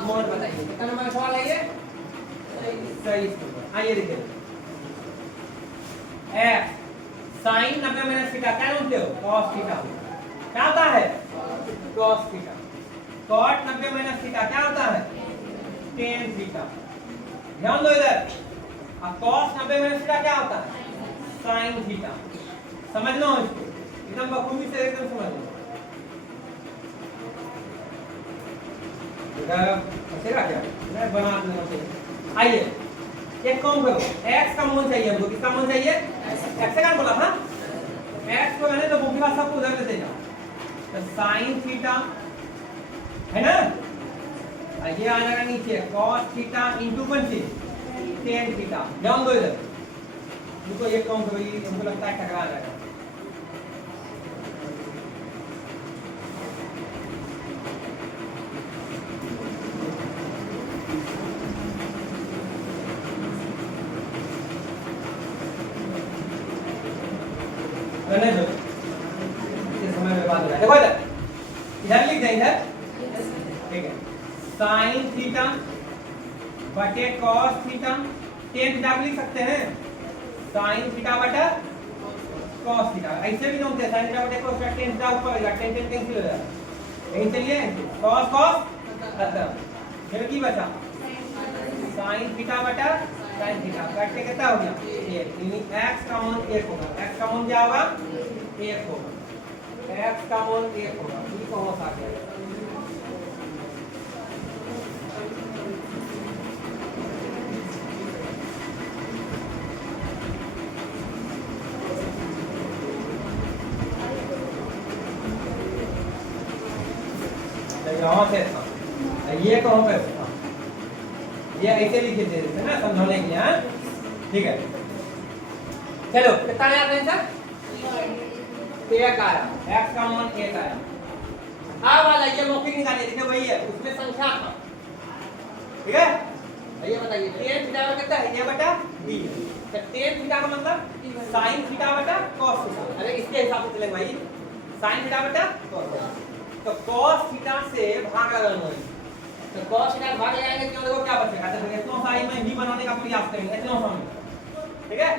मान बताइए। कितना नंबर का सवाल है ये 23 नंबर। आइए देखिए x sin 90 माइनस थीटा क्या लिखते हो cos थीटा क्या होता है cos theta cot 90 minus theta क्या होता है tan थीटा ध्यान दो इधर अब cos 90 माइनस थीटा क्या होता है sin थीटा समझ लो इसको एकदम बखूबी से एकदम समझ लो बचेगा क्या मैं बना दूंगा फिर आइए एक काम करो x का मान चाहिए हमको किसका मान चाहिए x का बोला हां x को मैंने तो बुक का सब उधर लेते जाओ तो sin थीटा है ना ये आ जाएगा नीचे cos थीटा इनटू कौन सी tan थीटा ध्यान दो इधर देखो एक काम करो ये हमको लगता है टकरा जाएगा रहने दो इस समय में बात हो रहा है देखो इधर लिख दें इधर ठीक है sin थीटा बटे cos थीटा tan थीटा लिख सकते हैं sin थीटा बटा cos थीटा ऐसे भी नहीं sin थीटा बटे cos tan थीटा ऊपर आएगा tan tan कैंसिल हो जाएगा यहीं चलिए cos cos खत्म फिर की बचा sin थीटा बटा sin थीटा काट के कितना हो गया 1 यानी x का मान 1 होगा x का मान क्या होगा 1 होगा x का मान 1 होगा ये कौन सा आ गया यहाँ से था ये कहाँ पे था ये ऐसे लिखे थे ना समझाने के लिए ठीक है चलो कितना आया आंसर 1 आया x का मान 1 आया अब वाला ये मौखिक निकालिए देखिए वही है उसमें संख्या था ठीक है ये बताइए tan थीटा कितना है ये बटा b तो tan थीटा का मतलब sin थीटा बटा cos थीटा अरे इसके हिसाब से चलेंगे भाई sin थीटा बटा cos तो cos थीटा से भाग लगाना है तो cos थीटा भाग लगाएंगे तो देखो क्या बचेगा तो इतना साइन में b बनाने का प्रयास करेंगे इतना साइन ठीक है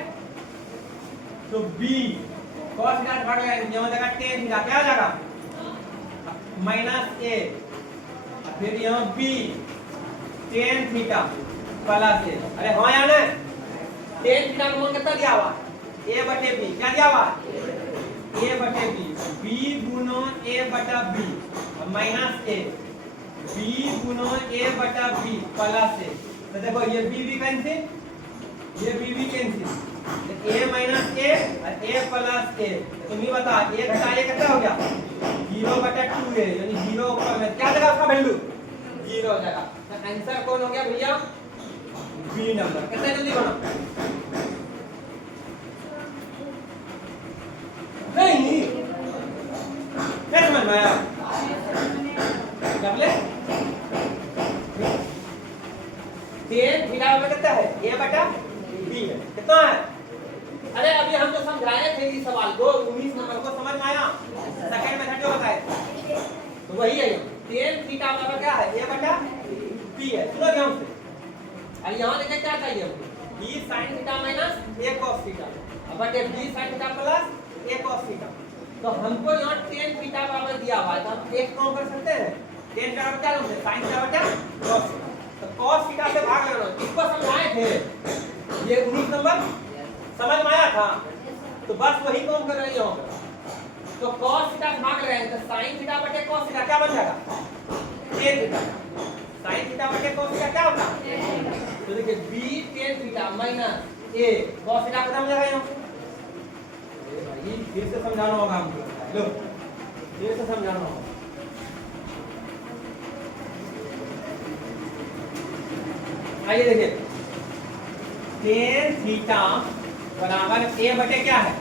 तो b cos थीटा से भाग लगाएंगे यहाँ जाएगा tan थीटा क्या आ जाएगा -a फिर यहाँ b tan theta plus a अरे हाँ यार ना tan थीटा का मान कितना दिया हुआ a बटे b क्या दिया हुआ a बटे b b गुना a बटा b minus a b Guna a बटा b प्लस a तो देखो ये b भी कैंसिल ये b भी कैंसिल a माइनस a और a प्लस a तो तुम ही बता a घटा a कितना हो गया 0 बटा 2a यानी 0 ऊपर में क्या देगा उसका वैल्यू 0 हो जाएगा तो आंसर कौन हो गया भैया b नंबर कितना जल्दी बनो नहीं क्या समझ में आया डबल tan थीटा बटा कितना है a बटा b है कितना है अरे अभी हम तो समझाए थे इस सवाल को 19 नंबर को समझ में आया सेकंड मेथड जो बताए तो वही है tan थीटा बराबर क्या है a बटा b है सुनो ध्यान से और यहां देखिए क्या चाहिए हमको b sin theta minus a cos theta अब बटे b sin theta plus a cos theta तो हमको यहाँ tan थीटा बराबर दिया हुआ है तो हम एक काम कर सकते हैं tan का क्या होता है sin थीटा बटा cos थीटा तो cos थीटा से भाग लगाना इसको समझाए थे ये 19 नंबर समझ में आया था तो बस वही काम कर रहे हैं यहाँ पे तो cos थीटा से भाग लगाएंगे तो sin थीटा बटे cos थीटा क्या बन जाएगा tan थीटा sin थीटा बटे cos थीटा क्या होगा तो देखिए b tan theta minus a cos theta खत्म हो जाएगा यहाँ भाई फिर से समझाना होगा हमको लो फिर से समझाना होगा आइए देखिए tan थीटा बराबर a बटे क्या है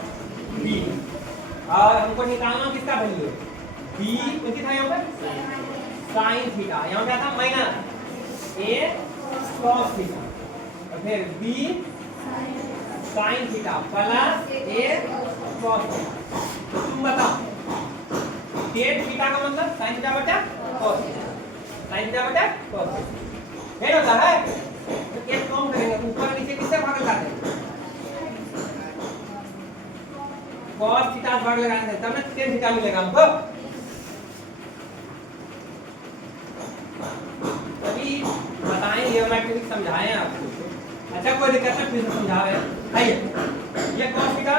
b और हमको निकालना किसका वैल्यू है b कितनी था यहाँ पर sin थीटा यहाँ क्या था माइनस a cos थीटा और फिर b sin theta plus a cos theta तो तुम बताओ tan थीटा का मतलब sin थीटा बटा cos थीटा sin थीटा बटा cos थीटा ये होता है तो एक काम करेंगे ऊपर नीचे किससे भाग लगाते हैं cos थीटा वर्ग लगाएंगे तब ना tan थीटा मिलेगा हमको। तभी बताएं ये वाला ट्रिक समझाएं आपको। अच्छा कोई दिक्कत नहीं फिर समझा रहे हैं। आइए ये cos थीटा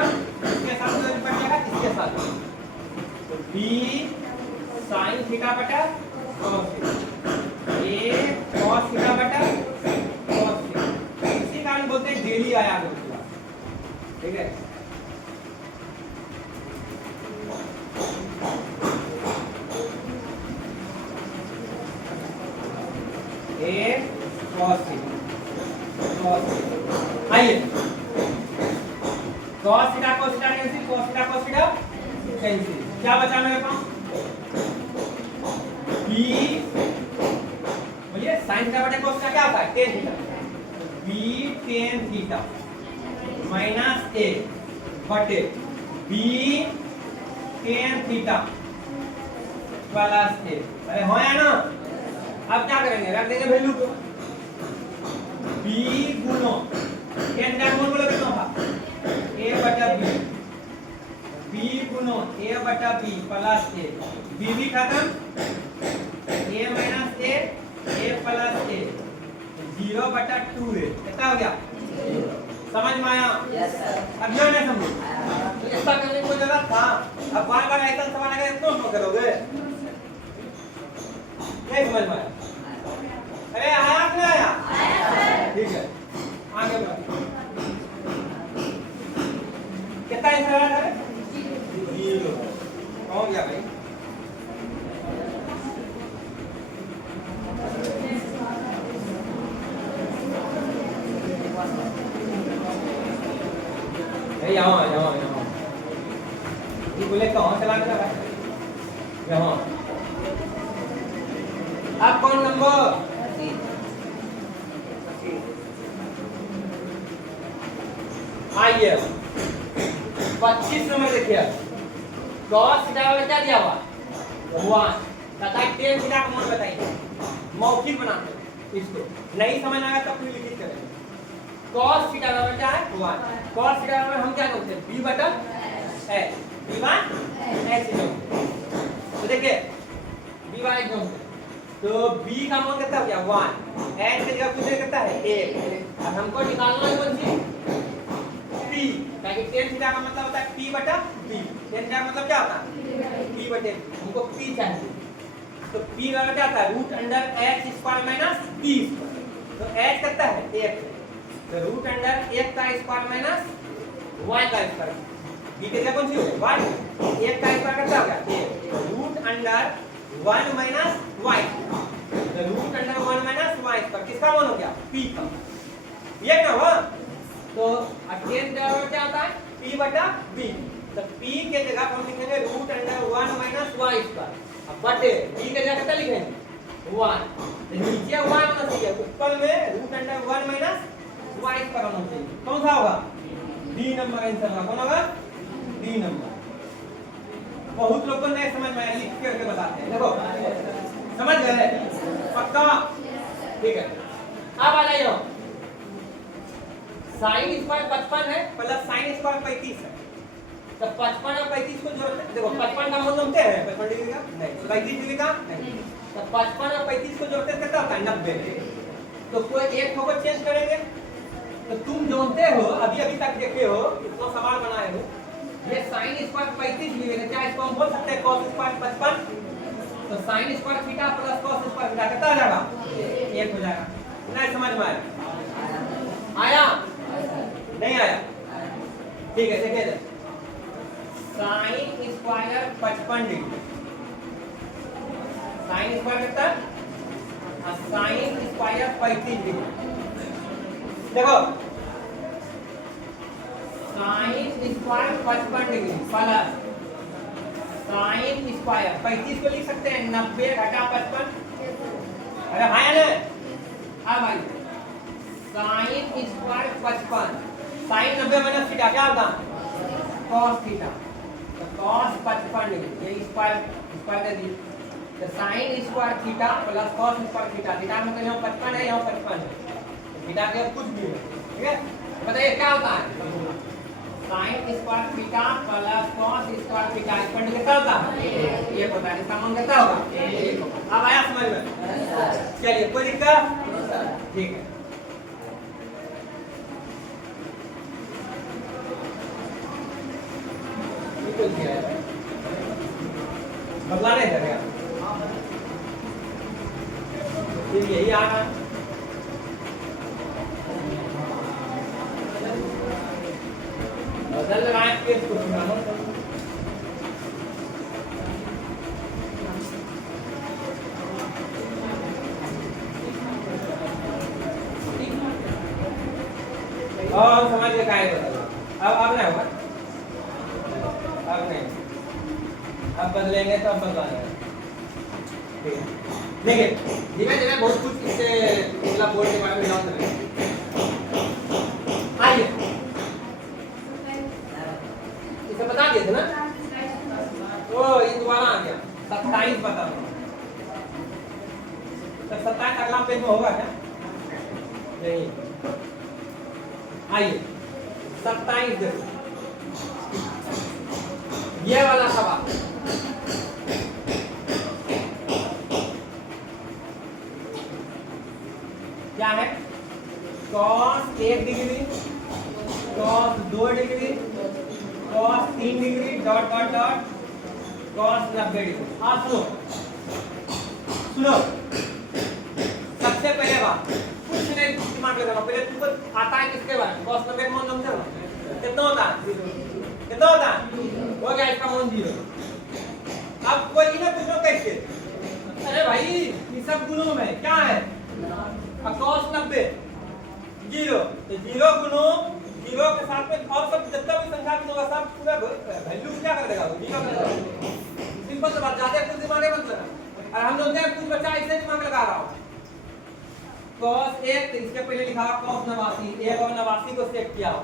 इसके साथ में निपट जाएगा इसके साथ तो b sin थीटा बटा cos theta a cos theta बटा cos थीटा इसी कारण बोलते हैं डेली आया होगा। ठीक है a cos थीटा आइए cos theta cancel cos theta cancel क्या बचा मेरे पास b बोलिए sin थीटा बटे cos थीटा क्या होता है tan theta b tan theta minus a बटे b tan theta plus a। अरे हो या ना अब क्या करेंगे रख देंगे वैल्यू को b गुणो tan थीटा कौन बोले कितना था a बटा b b गुणो a बटा b प्लस a b भी खत्म a minus a plus a 0 बटा 2a कितना हो गया समझ में आया? Yes sir. अब ये नहीं समझो तो ऐसा करने की कोई जरूरत था। अब बार-बार ऐसा सवाल अगर इतना करोगे नहीं समझ में आया? अरे आया कि नहीं आया? आया सर। ठीक है आगे बढ़ो कितना आंसर आया है 0 हो गया भाई। यहाँ ये बोले कहाँ चला गया भाई यहाँ आप कौन नंबर आइए 25 नंबर देखिए cos थीटा वाला क्या दिया हुआ 1 तथा tan थीटा का मान बताइए मौखिक बनाते हैं इसको नहीं समझ आएगा तब फिर लिखित करेंगे। cos थीटा का क्या है 1 cos थीटा का हम क्या करते हैं b बटा है b1 ऐसे तो देखिए b1 एकदम तो b का मान कितना हो गया 1 h की जगह कुछ कितना है 1 अब हमको निकालना है कौन सी p ताकि tan थीटा का मतलब होता है p बटा b tan थीटा का मतलब क्या होता है p बटे हमको p चाहिए तो p बराबर क्या आता है root under h square minus p तो h कितना है 1 तो रूट अंडर 1 का स्क्वायर माइनस y का स्क्वायर b की जगह कौन सी होगी y 1 का स्क्वायर कितना हो गया 1 रूट अंडर 1 माइनस y तो root under 1 minus y square किसका मान हो गया p का ये क्या हुआ तो tan बराबर क्या होता है p बटा b तो p के जगह हम लिखेंगे root under 1 minus y square अब बटे b के जगह कितना लिखेंगे 1 तो नीचे 1 होना चाहिए ऊपर में root under 1 minus y square होना चाहिए कौन सा होगा डी नंबर आंसर होगा कौन होगा डी नंबर। बहुत लोग को नहीं समझ में आया लिख करके बताते हैं देखो समझ गए पक्का ठीक है। अब आ जाइए sin स्क्वायर 55 है प्लस sin स्क्वायर 35 है तो 55 और 35 को जोड़ते देखो 55 का मान जानते हैं 55 डिग्री का नहीं 35 डिग्री का नहीं तो 55 और 35 को जोड़ते कितना होता है 90 तो कोई एक को चेंज करेंगे तो तुम जानते हो अभी तक देखे हो इतना सवाल बनाए हो ये sin स्क्वायर 35 डिग्री है क्या इसको हम बोल सकते हैं cos स्क्वायर 55 तो sin square theta plus cos square theta कितना आ जाएगा 1 हो जाएगा। नहीं समझ में आया नहीं आया ठीक है देखिए sin square 55 degree sin square कितना sin स्क्वायर 35 डिग्री देखो sin square 55 degree plus sin square 35 को लिख सकते हैं 90 घटा 55 अरे हाँ या नहीं अब भाई sin square 55 sin 90 minus theta क्या होता cos थीटा तो cos 55 डिग्री ये स्क्वायर दे दी तो sin square theta plus cos square theta theta मतलब यहाँ 55 है यहाँ 55 है थीटा के कुछ भी है ठीक है बताइए क्या होता है sine square theta plus cos square theta equal to कितना होता है? 1 होता है। इसका मान कितना होगा? 1 होगा। अब आया समझ में? चलिए कोई दिक्कत? ठीक है। बदला नहीं करेगा फिर यही आ रहा है। बदल लगाए केस को और समझ के काय बदल अब नहीं होगा। अब नहीं, अब बदलेंगे तो अब बदलाएंगे। ठीक है, देखिए धीमे धीमे बहुत कुछ इससे मतलब बोर्ड के बारे में जान रहे हैं। आइए इसे बता दिए थे ना, तो ये दोबारा आ गया 27 बता दो। तो 27 अगला पेज में होगा क्या? नहीं। आइए 27 देखो, ये वाला सवाल क्या है? cos 1 degree, cos 2 degree, cos 3 degree dot dot dot cos 90 degree. हाँ सुनो सुनो, सबसे पहले बात कुछ नहीं दिमाग लगाना, पहले तुमको आता है किसके बारे में? cos 90 का मान समझो ना कितना होता है? कितना होता है? हो गया इसका मान 0। अब कोई ना पूछो कैसे? अरे भाई ये सब गुणों में क्या है? cos 90 0, तो 0 गुणो 0 के साथ में और सब जितना भी संख्या होगा सब पूरा वैल्यू क्या कर देगा? 0 कर देगा। सिंपल सी बात, ज्यादा कुछ दिमाग मत लगा। और हम लोग कुछ बच्चा ऐसे दिमाग लगा रहा हो। cos 1 तो इसके पहले लिखा cos 89, 1 और 89 को सेट किया हो,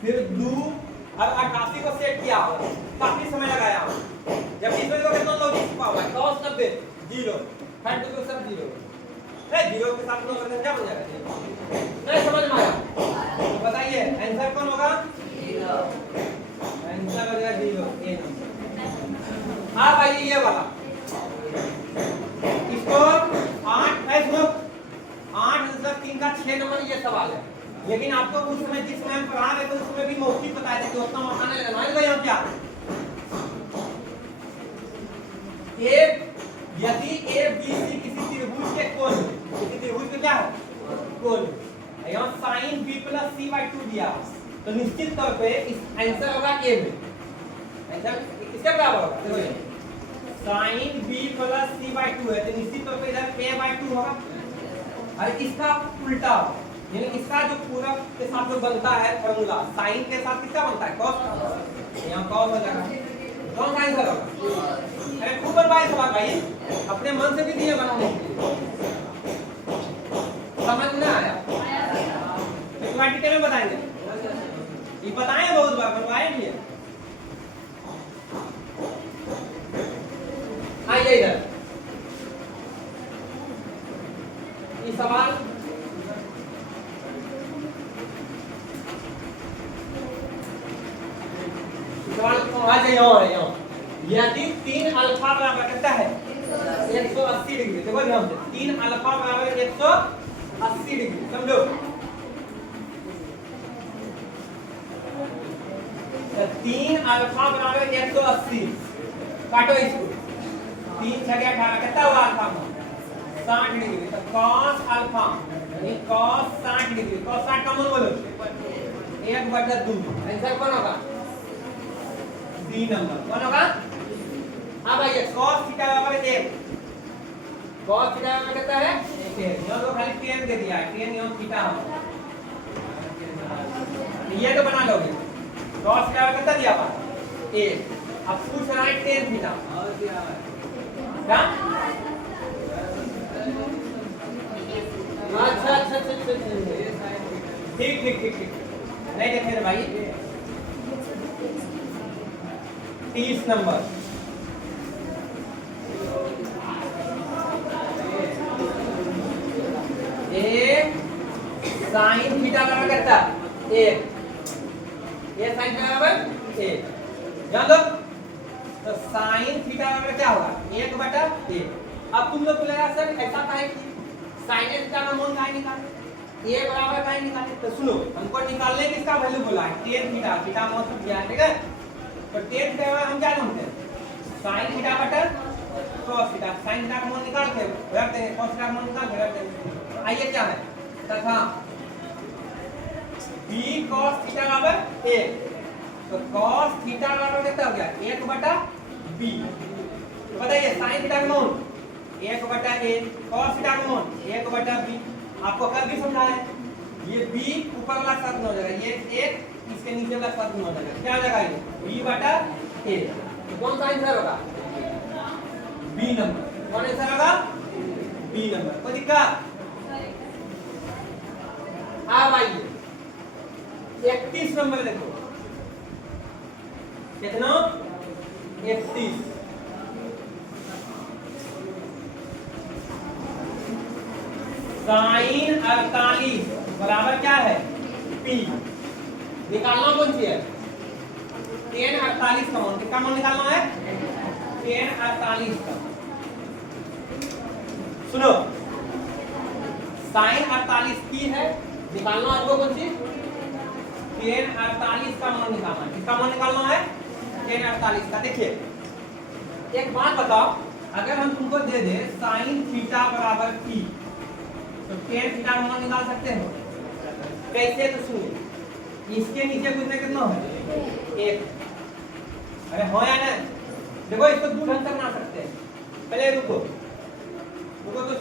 फिर 2 और 88 को सेट किया हो, काफी समय लगाया हो। जब इसमें तो कितना लॉजिक छुपा हुआ है? cos 90 0, फाइंड टू सब 0 है, 0 के साथ में करते क्या बन जाएगा? नहीं समझ में आया? तो बताइए आंसर कौन होगा? 0। आंसर हो जाएगा 0 ए नंबर। हाँ भाई ये वाला इसको 8 है, सुनो 8 मतलब 3 का 6 नंबर ये सवाल है। लेकिन आपको उस समय जिस समय हम पढ़ा रहे थे उसमें भी मौखिक बताया था कि उतना मौका नहीं लगना है भाई। हम क्या यदि ए बी सी किसी त्रिभुज के कोण, किसी त्रिभुज के क्या है? कोण। यहाँ sin b plus c by 2 दिया, तो निश्चित तौर पे इस आंसर होगा a में। आंसर किसके बराबर होगा? देखो ये sin b plus c by 2 है, तो निश्चित तौर पे इधर a बाई 2 होगा। और इसका उल्टा यानी इसका जो पूरक के साथ जो बनता है फॉर्मूला sin के साथ किसका बनता है? cos। यहाँ cos हो जाएगा, कौन सा आंसर होगा? अरे खूब बनवाए सवाल भाई, अपने मन से भी दिए बनाने के लिए। समझ में आया? तो डिटेल में बताएंगे, ये बताएं बहुत बार, बनवाए भी है। आइए इधर ये सवाल आ जाए यहाँ यदि 3 अल्फा बराबर कितना है? 180 डिग्री। देखो ध्यान से 3 अल्फा बराबर 180 डिग्री, समझो। 3 अल्फा बराबर 180, काटो इसको, 3 6 18 कितना हुआ अल्फा में? 60 डिग्री। तो cos अल्फा यानी cos 60 डिग्री, cos 60 का मान बोलो 1/2। आंसर कौन होगा? D number. कौन होगा? हाँ भाई cos थीटा बराबर 1, cos थीटा बराबर कितना है? 1 है। यहाँ तो खाली tan दे दिया है, tan यहाँ थीटा है, ये तो बना लोगे। cos थीटा बराबर कितना दिया हुआ? 1। अब पूछ रहा है tan थीटा क्या? अच्छा ठीक ठीक ठीक ठीक, नहीं देखे भाई 30 नंबर। एक साइन थीटा बराबर कितना? 1 ए sin थीटा बराबर ए। ध्यान दो, तो sin थीटा बराबर क्या होगा 1/a। अब तुम लोग बोलेगा सर ऐसा काहे कि sin थीटा का मान काहे निकाले, a बराबर काहे निकाले? तो सुनो, हमको निकालने की इसका वैल्यू बोला है tan थीटा, थीटा मान सब दिया है, ठीक है। तो tan थीटा में हम क्या जानते हैं sin थीटा बटा cos थीटा। sin थीटा का मान निकाल के रख देंगे, cos थीटा का मान निकाल के रख देंगे। आइए क्या है तथा b cos थीटा बराबर 1, तो cos थीटा बराबर कितना हो गया 1/b। तो बताइए sin थीटा का मान 1/a, cos थीटा का मान 1/b। आपको कल भी समझा है, ये b ऊपर वाला शब्द में हो जाएगा, ये 1 इसके नीचे वाला शब्द में हो जाएगा, क्या हो जाएगा ये b/a। तो कौन सा आंसर होगा बी नंबर। कौन आंसर होगा बी नंबर। कोई दिक्कत? अब आइए 31 नंबर देखो, कितना 31। sin 48 बराबर क्या है p। निकालना कौन सी है tan 48 का मान। किसका मान निकालना है tan 48 का। सुनो, sin 48 p है, निकालना हमको कौन सी tan 48 का मान निकालना है। किसका मान निकालना है tan 48 का। देखिए एक बात बताओ, अगर हम तुमको दे दे sin थीटा बराबर p, तो tan थीटा का मान निकाल सकते हो कैसे? तो सुनिए, इसके नीचे कुछ ना कितना है 1। अरे हो या नहीं? देखो इसको दो ढंग से बना सकते हैं। पहले रुको रुको, तो